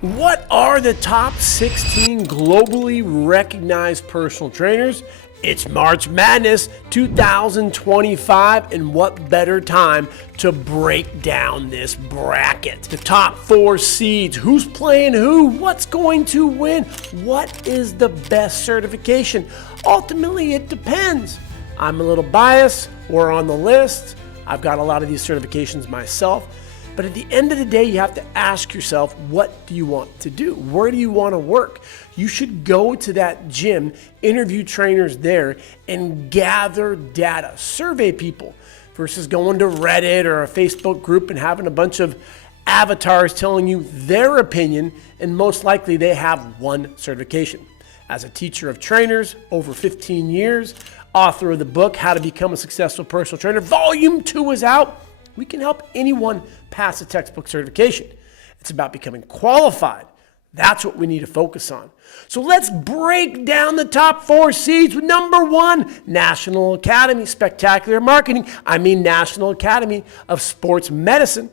What are the top 16 globally recognized personal trainers? It's March Madness 2025, and what better time to break down this bracket? The top 4 seeds, who's playing who, what's going to win, what is the best certification? Ultimately, it depends. I'm a little biased, we're on the list. I've got a lot of these certifications myself. But at the end of the day, you have to ask yourself, what do you want to do? Where do you want to work? You should go to that gym, interview trainers there, and gather data. Survey people versus going to Reddit or a Facebook group and having a bunch of avatars telling you their opinion, and most likely they have one certification. As a teacher of trainers, over 15 years, author of the book, How to Become a Successful Personal Trainer, Volume 2 is out. We can help anyone pass a textbook certification. It's about becoming qualified. That's what we need to focus on. So let's break down the top 4 seeds with number 1, National Academy Spectacular Marketing. National Academy of Sports Medicine.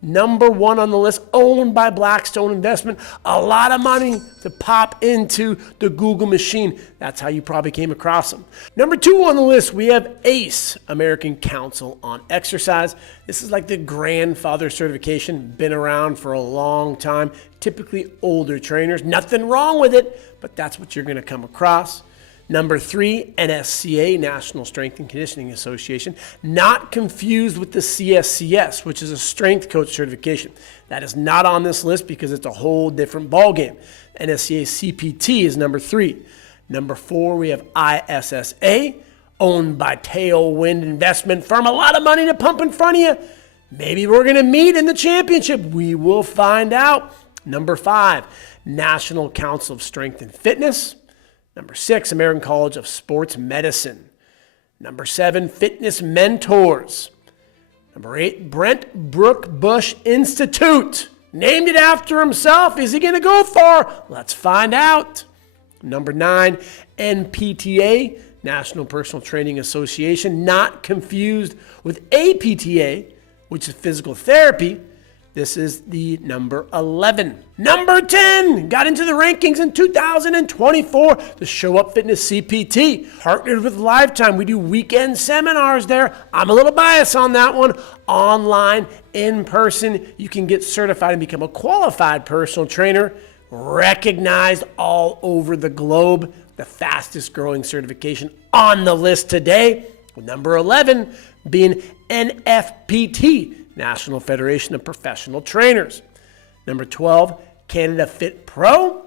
Number 1 on the list, owned by Blackstone Investment. A lot of money to pop into the Google machine. That's how you probably came across them. Number 2 on the list, we have ACE, American Council on Exercise. This is like the grandfather certification, been around for a long time, typically older trainers. Nothing wrong with it, but that's what you're going to come across. Number 3, NSCA, National Strength and Conditioning Association, not confused with the CSCS, which is a strength coach certification. That is not on this list because it's a whole different ballgame. NSCA CPT is number 3. Number 4, we have ISSA, owned by Tailwind Investment Firm. A lot of money to pump in front of you. Maybe we're going to meet in the championship. We will find out. Number 5, National Council of Strength and Fitness. Number 6, American College of Sports Medicine. Number 7, Fitness Mentors. Number 8, Brent Brook Bush Institute. Named it after himself. Is he going to go far? Let's find out. Number 9, NPTA, National Personal Training Association. Not confused with APTA, which is physical therapy. This is the number 11. Number 10, got into the rankings in 2024, the Show Up Fitness CPT. Partnered with Lifetime. We do weekend seminars there. I'm a little biased on that one. Online, in person, you can get certified and become a qualified personal trainer, recognized all over the globe. The fastest growing certification on the list today, with number 11 being NFPT, National Federation of Professional Trainers. Number 12, Canada Fit Pro.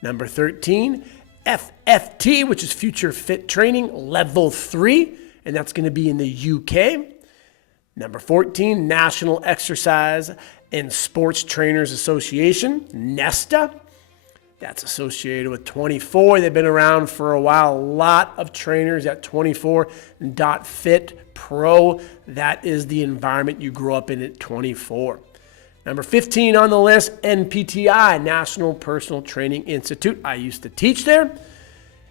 Number 13, FFT, which is Future Fit Training, Level 3, and that's going to be in the UK. Number 14, National Exercise and Sports Trainers Association, NESTA. That's associated with 24. They've been around for a while. A lot of trainers at 24. .fit Pro, that is the environment you grew up in at 24. Number 15 on the list, NPTI, National Personal Training Institute. I used to teach there.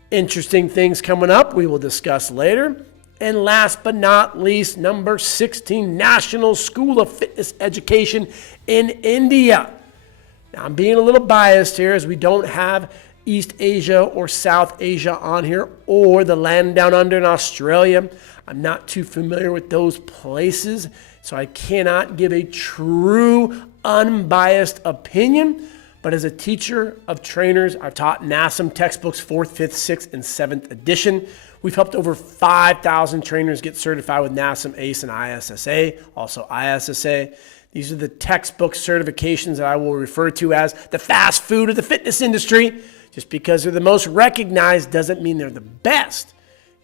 Interesting things coming up we will discuss later. And last but not least, number 16, National School of Fitness Education in India. Now, I'm being a little biased here as we don't have East Asia or South Asia on here, or the land down under in Australia. I'm not too familiar with those places, so I cannot give a true unbiased opinion. But as a teacher of trainers, I've taught NASM textbooks 4th, 5th, 6th, and 7th edition. We've helped over 5,000 trainers get certified with NASM, ACE, and ISSA, also ISSA. These are the textbook certifications that I will refer to as the fast food of the fitness industry. Just because they're the most recognized doesn't mean they're the best.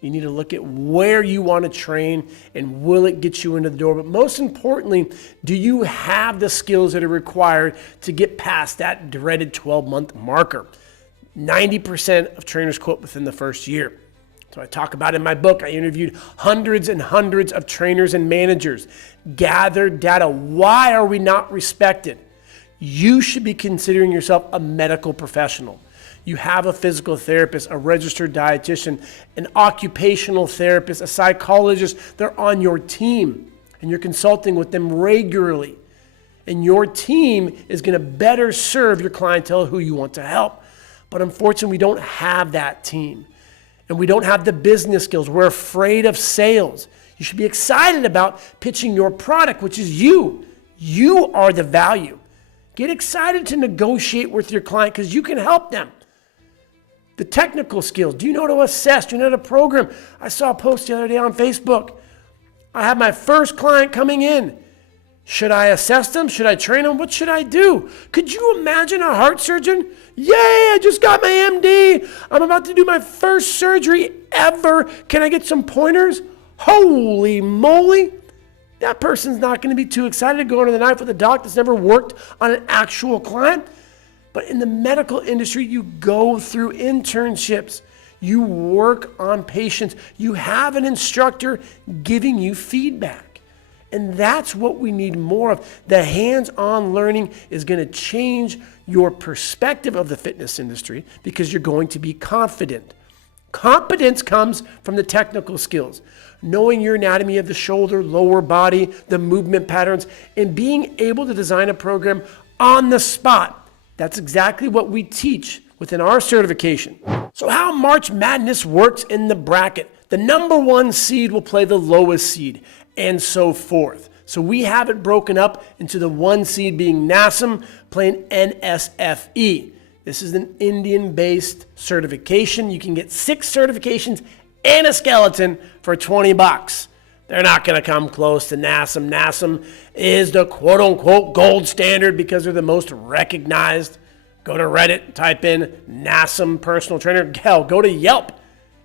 You need to look at where you want to train and will it get you into the door. But most importantly, do you have the skills that are required to get past that dreaded 12-month marker? 90% of trainers quit within the first year. So I talk about in my book, I interviewed hundreds and hundreds of trainers and managers, gathered data. Why are we not respected? You should be considering yourself a medical professional. You have a physical therapist, a registered dietitian, an occupational therapist, a psychologist. They're on your team, and you're consulting with them regularly. and your team is going to better serve your clientele who you want to help. But unfortunately, we don't have that team, and we don't have the business skills. We're afraid of sales. You should be excited about pitching your product, which is you. You are the value. Get excited to negotiate with your client because you can help them. The technical skills. Do you know how to assess? Do you know how to program? I saw a post the other day on Facebook. I have my first client coming in. Should I assess them? Should I train them? What should I do? Could you imagine a heart surgeon? Yay, I just got my MD. I'm about to do my first surgery ever. Can I get some pointers? Holy moly. That person's not going to be too excited to go under the knife with a doc that's never worked on an actual client. But in the medical industry, you go through internships. You work on patients. You have an instructor giving you feedback. And that's what we need more of. The hands-on learning is going to change your perspective of the fitness industry because you're going to be confident. Competence comes from the technical skills. Knowing your anatomy of the shoulder, lower body, the movement patterns, and being able to design a program on the spot. That's exactly what we teach within our certification. So how March Madness works in the bracket. The number one seed will play the lowest seed, and so forth. So we have it broken up into the one seed being NASM playing NSFE. This is an Indian-based certification. You can get 6 certifications and a skeleton for $20. They're not going to come close to NASM. NASM is the quote-unquote gold standard because they're the most recognized. Go to Reddit, type in NASM personal trainer. Hell, go to Yelp.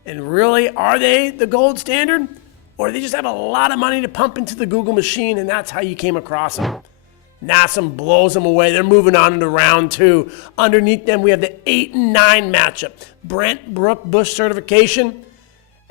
And really, are they the gold standard? Or do they just have a lot of money to pump into the Google machine and that's how you came across them? NASM blows them away. They're moving on into round 2. Underneath them, we have the 8 and 9 matchup. Brent Brook Bush certification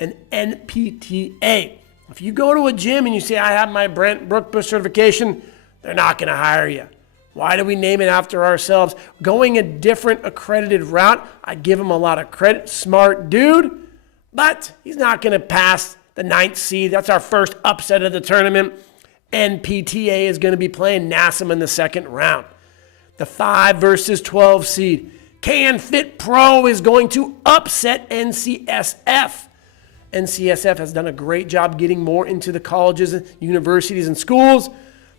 and NPTA. If you go to a gym and you say, I have my Brent Brook Bush certification, they're not going to hire you. Why do we name it after ourselves? Going a different accredited route, I give him a lot of credit. Smart dude, but he's not going to pass the 9th seed. That's our first upset of the tournament. NPTA is going to be playing NASM in the second round. The 5 versus 12 seed. CanFit Pro is going to upset NCSF. NCSF has done a great job getting more into the colleges, universities, and schools.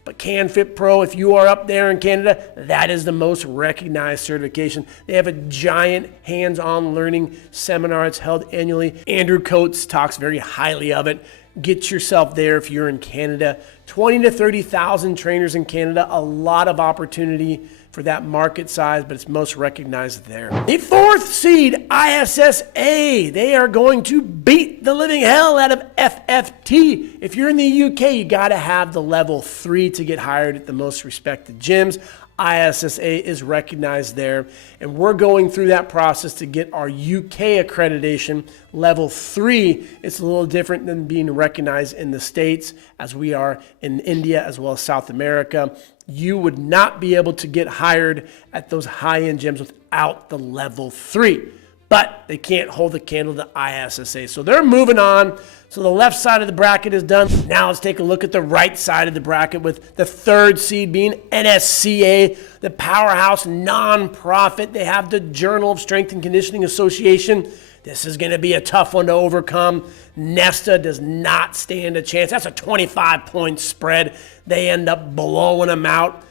But CanFit Pro, if you are up there in Canada, that is the most recognized certification. They have a giant hands-on learning seminar. It's held annually. Andrew Coates talks very highly of it. Get yourself there if you're in Canada. 20 to 30,000 trainers in Canada, a lot of opportunity for that market size, but it's most recognized there. The 4th seed, ISSA, they are going to beat the living hell out of FFT. If you're in the UK, you gotta have the level 3 to get hired at the most respected gyms. ISSA is recognized there, and we're going through that process to get our UK accreditation level 3. It's a little different than being recognized in the States as we are in India as well as South America. You would not be able to get hired at those high-end gyms without the level 3. But they can't hold the candle to ISSA. So they're moving on. So the left side of the bracket is done. Now let's take a look at the right side of the bracket with the 3rd seed being NSCA, the powerhouse nonprofit. They have the Journal of Strength and Conditioning Association. This is going to be a tough one to overcome. Nesta does not stand a chance. That's a 25-point spread. They end up blowing them out.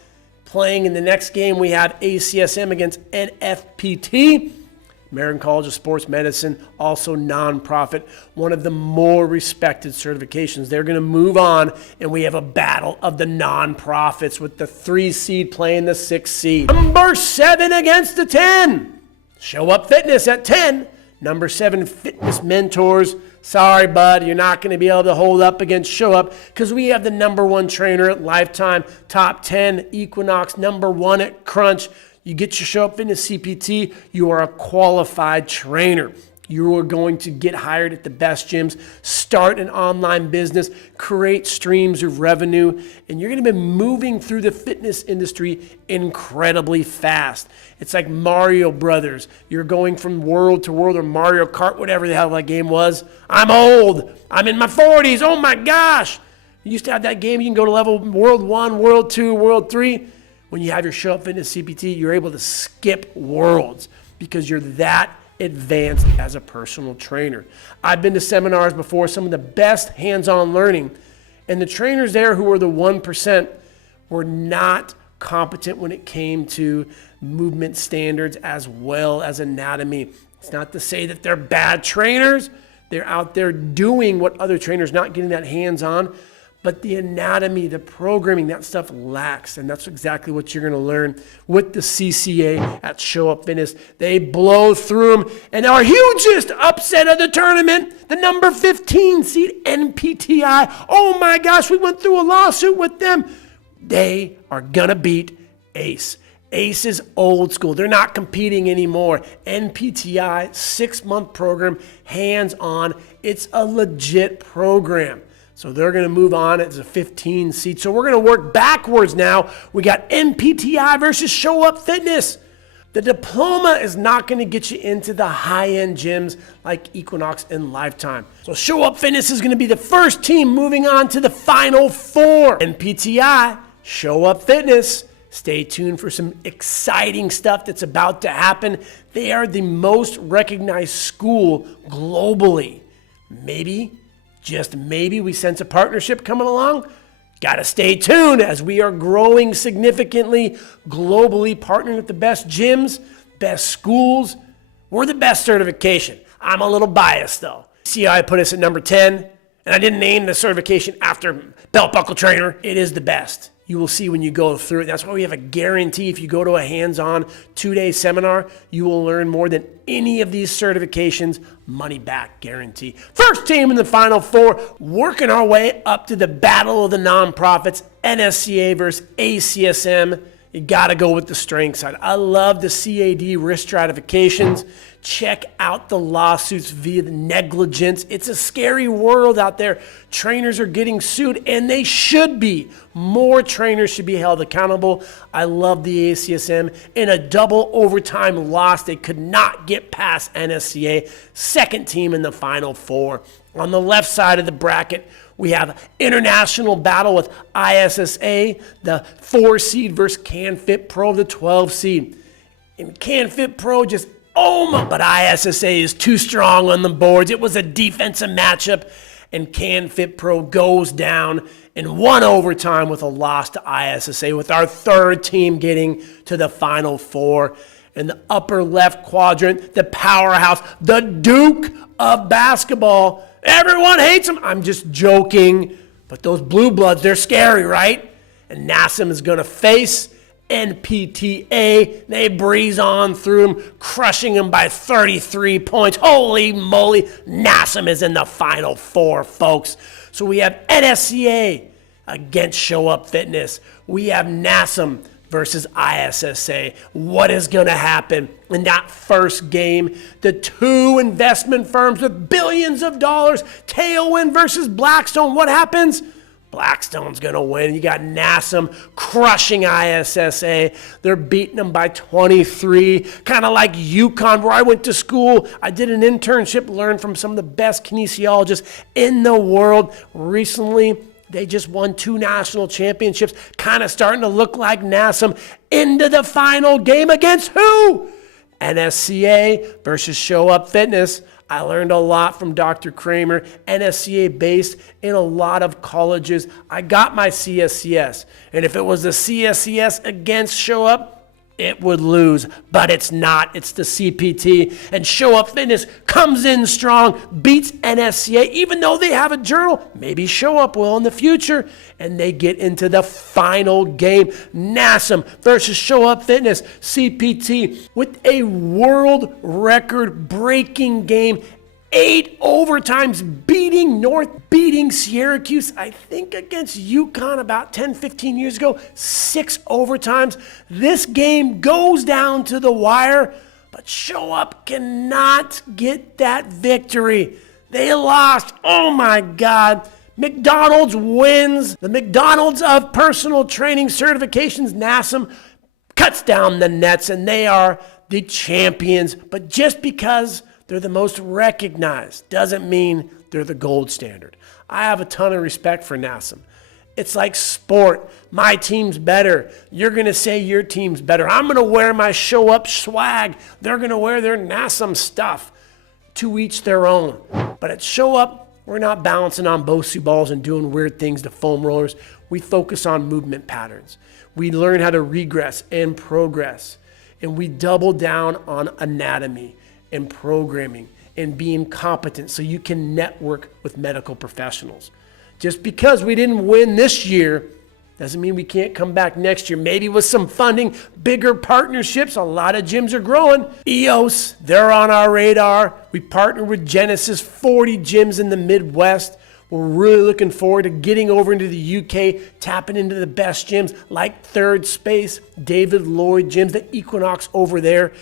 Playing in the next game, we have ACSM against NFPT. American College of Sports Medicine, also nonprofit, one of the more respected certifications. They're going to move on, and we have a battle of the nonprofits with the 3 seed playing the 6 seed. Number 7 against the 10. Show Up Fitness at 10. Number 7 Fitness Mentors. Sorry, bud, you're not going to be able to hold up against Show Up because we have the number 1 trainer at Lifetime, top 10 Equinox, number 1 at Crunch. You get your Show Up Fitness CPT, you are a qualified trainer. You are going to get hired at the best gyms, start an online business, create streams of revenue, and you're going to be moving through the fitness industry incredibly fast. It's like Mario Brothers. You're going from world to world, or Mario Kart, whatever the hell that game was. I'm old. I'm in my 40s. Oh my gosh. You used to have that game, you can go to level World 1, World 2, World 3. When you have your Show Up Fitness CPT, you're able to skip worlds because you're that advanced as a personal trainer. I've been to seminars before, some of the best hands-on learning, and the trainers there who were the 1% were not competent when it came to movement standards as well as anatomy. It's not to say that they're bad trainers. They're out there doing what other trainers not getting that hands-on, but the anatomy, the programming, that stuff lacks, and that's exactly what you're going to learn with the CCA at Show Up Fitness. They blow through them, and our hugest upset of the tournament, the number 15 seed NPTI. Oh my gosh, we went through a lawsuit with them. They are going to beat ACE. ACE is old school. They're not competing anymore. NPTI, 6-month program, hands-on. It's a legit program. So they're going to move on. It's a 15 seed. So we're going to work backwards now. We got NPTI versus Show Up Fitness. The diploma is not going to get you into the high-end gyms like Equinox and Lifetime. So Show Up Fitness is going to be the first team moving on to the Final Four. NPTI, Show Up Fitness. Stay tuned for some exciting stuff that's about to happen. They are the most recognized school globally. Maybe, just maybe, we sense a partnership coming along. Got to stay tuned as we are growing significantly globally, partnering with the best gyms, best schools. We're the best certification. I'm a little biased though. See how I put us at number 10? And I didn't name the certification after belt buckle trainer. It is the best. You will see when you go through it. That's why we have a guarantee. If you go to a hands-on 2-day seminar, you will learn more than any of these certifications. Money back guarantee. First team in the Final Four, working our way up to the battle of the nonprofits, NSCA versus ACSM. You got to go with the strength side. I love the CAD risk stratifications. Check out the lawsuits via the negligence. It's a scary world out there. Trainers are getting sued, and they should be. More trainers should be held accountable. I love the ACSM. In a double overtime loss, they could not get past NSCA. Second team in the Final Four. On the left side of the bracket, we have international battle with ISSA, the 4 seed versus CanFit Pro, the 12 seed. And CanFit Pro just but ISSA is too strong on the boards. It was a defensive matchup, and CanFit Pro goes down in 1 overtime with a loss to ISSA, with our third team getting to the Final Four. In the upper left quadrant, the powerhouse, the Duke of basketball. Everyone hates him. I'm just joking. But those blue bloods, they're scary, right? And NASM is going to face NPTA. They breeze on through them, crushing them by 33 points. Holy moly, NASM is in the Final Four, folks. So we have NSCA against Show Up Fitness. We have NASM versus ISSA. What is going to happen in that first game? The two investment firms with billions of dollars, Tailwind versus Blackstone. What happens? Blackstone's going to win. You got NASM crushing ISSA. They're beating them by 23, kind of like UConn, where I went to school. I did an internship, learned from some of the best kinesiologists in the world. Recently, they just won 2 national championships, kind of starting to look like NASM. Into the final game against who? NSCA versus Show Up Fitness. I learned a lot from Dr. Kramer, NSCA based in a lot of colleges. I got my CSCS, and if it was the CSCS against Show Up, it would lose, but it's not. It's the CPT, and Show Up Fitness comes in strong, beats NSCA, even though they have a journal. Maybe Show Up will in the future, and they get into the final game. NASM versus Show Up Fitness, CPT, with a world record breaking game. 8 overtimes, beating Syracuse, I think against UConn about 10, 15 years ago. 6 overtimes. This game goes down to the wire, but Show Up cannot get that victory. They lost. Oh my God. McDonald's wins. The McDonald's of personal training certifications, NASM, cuts down the nets, and they are the champions. But just because they're the most recognized doesn't mean they're the gold standard. I have a ton of respect for NASM. It's like sport. My team's better. You're going to say your team's better. I'm going to wear my show up swag. They're going to wear their NASM stuff. To each their own. But at Show Up, we're not balancing on Bosu balls and doing weird things to foam rollers. We focus on movement patterns. We learn how to regress and progress. And we double down on anatomy and programming and being competent so you can network with medical professionals. Just because we didn't win this year doesn't mean we can't come back next year. Maybe with some funding, bigger partnerships. A lot of gyms are growing. EOS, they're on our radar. We partner with Genesis, 40 gyms in the Midwest. We're really looking forward to getting over into the UK, tapping into the best gyms like Third Space, David Lloyd gyms, the Equinox over there.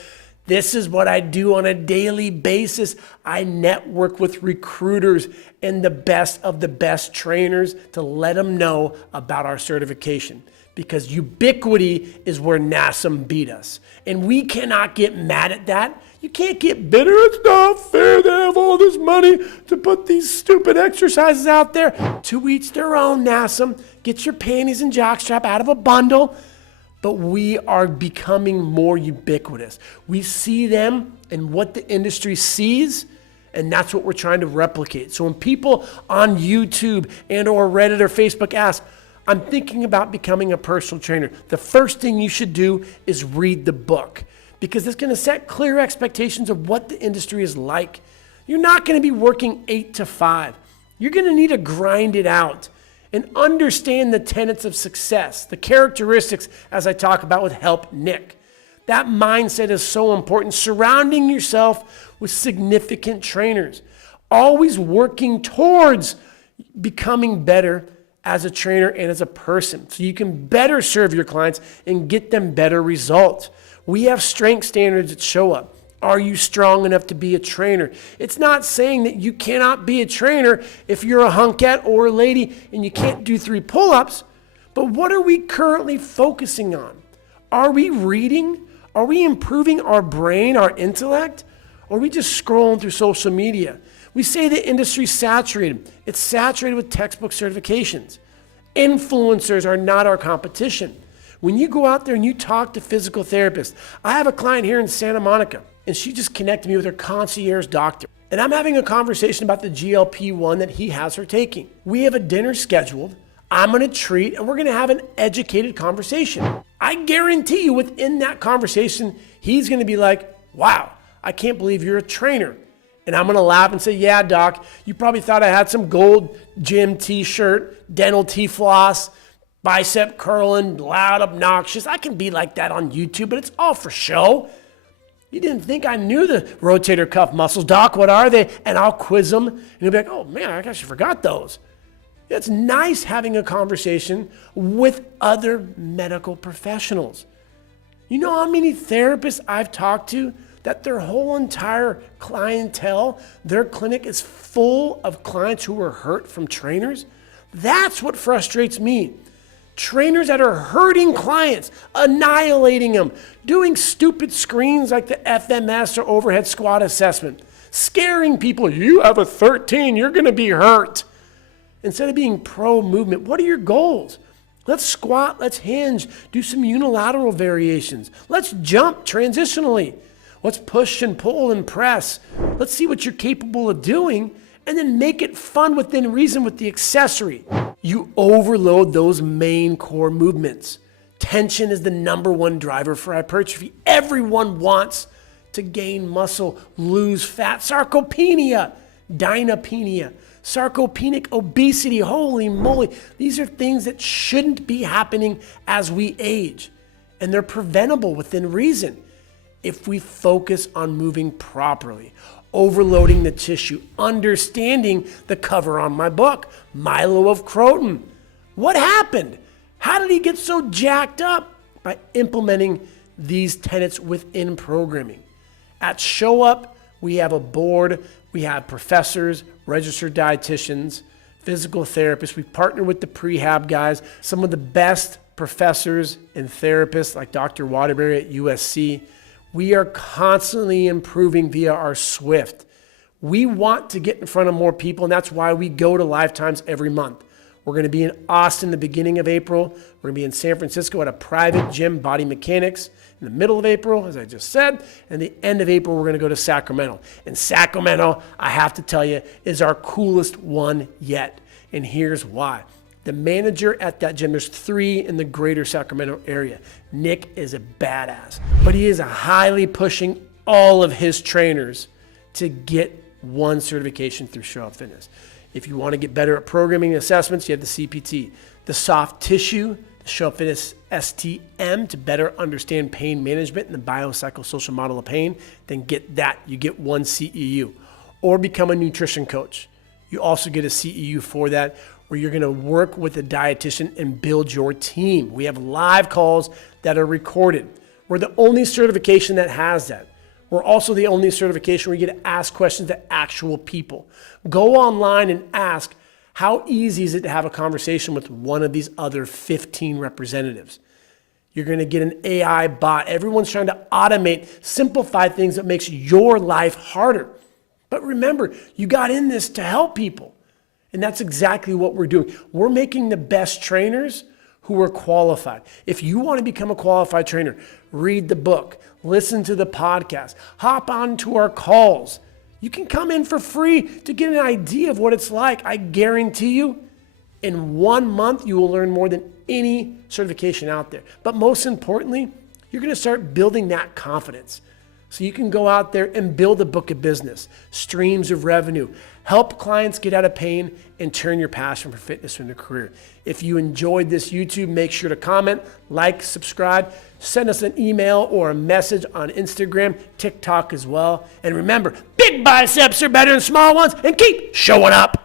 This is what I do on a daily basis. I network with recruiters and the best of the best trainers to let them know about our certification, because ubiquity is where NASM beat us. And we cannot get mad at that. You can't get bitter. It's not fair. They have all this money to put these stupid exercises out there. To each their own, NASM. Get your panties and jockstrap out of a bundle. But we are becoming more ubiquitous. We see them and what the industry sees, and that's what we're trying to replicate. So when people on YouTube and or Reddit or Facebook ask, I'm thinking about becoming a personal trainer, the first thing you should do is read the book, because it's going to set clear expectations of what the industry is like. You're not going to be working 8 to 5. You're going to need to grind it out and understand the tenets of success, the characteristics, as I talk about with Help Nick. That mindset is so important. Surrounding yourself with significant trainers. Always working towards becoming better as a trainer and as a person, so you can better serve your clients and get them better results. We have strength standards that show up. Are you strong enough to be a trainer? It's not saying that you cannot be a trainer if you're a hunkette or a lady and you can't do 3 pull-ups. But what are we currently focusing on? Are we reading? Are we improving our brain, our intellect? Or are we just scrolling through social media? We say the industry's saturated. It's saturated with textbook certifications. Influencers are not our competition. When you go out there and you talk to physical therapists, I have a client here in Santa Monica, and she just connected me with her concierge doctor. And I'm having a conversation about the GLP-1 that he has her taking. We have a dinner scheduled. I'm going to treat, and we're going to have an educated conversation. I guarantee you within that conversation, he's going to be like, wow, I can't believe you're a trainer. And I'm going to laugh and say, yeah, doc, you probably thought I had some gold gym t-shirt, dental T-floss, bicep curling, loud, obnoxious. I can be like that on YouTube, but it's all for show. You didn't think I knew the rotator cuff muscles. Doc, what are they? And I'll quiz them. And he'll be like, oh man, I actually forgot those. It's nice having a conversation with other medical professionals. You know how many therapists I've talked to that their whole entire clientele, their clinic is full of clients who were hurt from trainers? That's what frustrates me. Trainers that are hurting clients, annihilating them, doing stupid screens like the FMS or overhead squat assessment, scaring people. You have a 13, you're going to be hurt. Instead of being pro movement, what are your goals? Let's squat, let's hinge, do some unilateral variations. Let's jump transitionally. Let's push and pull and press. Let's see what you're capable of doing, and then make it fun within reason with the accessory. You overload those main core movements. Tension is the #1 driver for hypertrophy. Everyone wants to gain muscle, lose fat. Sarcopenia, dynapenia, sarcopenic obesity. Holy moly. These are things that shouldn't be happening as we age. And they're preventable within reason if we focus on moving properly. Overloading the tissue, understanding the cover on my book, Milo of Croton. What happened? How did he get so jacked up? By implementing these tenets within programming. At Show Up, we have a board, we have professors, registered dietitians, physical therapists. We partner with the prehab guys, some of the best professors and therapists like Dr. Waterbury at USC. We are constantly improving via our SWIFT. We want to get in front of more people, and that's why we go to Lifetimes every month. We're going to be in Austin the beginning of April. We're going to be in San Francisco at a private gym, Body Mechanics, in the middle of April, as I just said. And the end of April, we're going to go to Sacramento. And Sacramento, I have to tell you, is our coolest one yet. And here's why. The manager at that gym, there's 3 in the greater Sacramento area. Nick is a badass, but he is highly pushing all of his trainers to get one certification through Show Up Fitness. If you want to get better at programming assessments, you have the CPT, the soft tissue, the Show Up Fitness STM to better understand pain management and the biopsychosocial model of pain, then get that. You get one CEU. Or become a nutrition coach. You also get a CEU for that, where you're going to work with a dietitian and build your team. We have live calls that are recorded. We're the only certification that has that. We're also the only certification where you get to ask questions to actual people. Go online and ask, how easy is it to have a conversation with one of these other 15 representatives? You're going to get an AI bot. Everyone's trying to automate, simplify things that makes your life harder. But remember, you got in this to help people. And that's exactly what we're doing. We're making the best trainers who are qualified. If you want to become a qualified trainer, read the book, listen to the podcast, hop on to our calls. You can come in for free to get an idea of what it's like. I guarantee you, in 1 month, you will learn more than any certification out there. But most importantly, you're going to start building that confidence. So you can go out there and build a book of business, streams of revenue, help clients get out of pain, and turn your passion for fitness into a career. If you enjoyed this YouTube, make sure to comment, like, subscribe, send us an email or a message on Instagram, TikTok as well. And remember, big biceps are better than small ones, and keep showing up.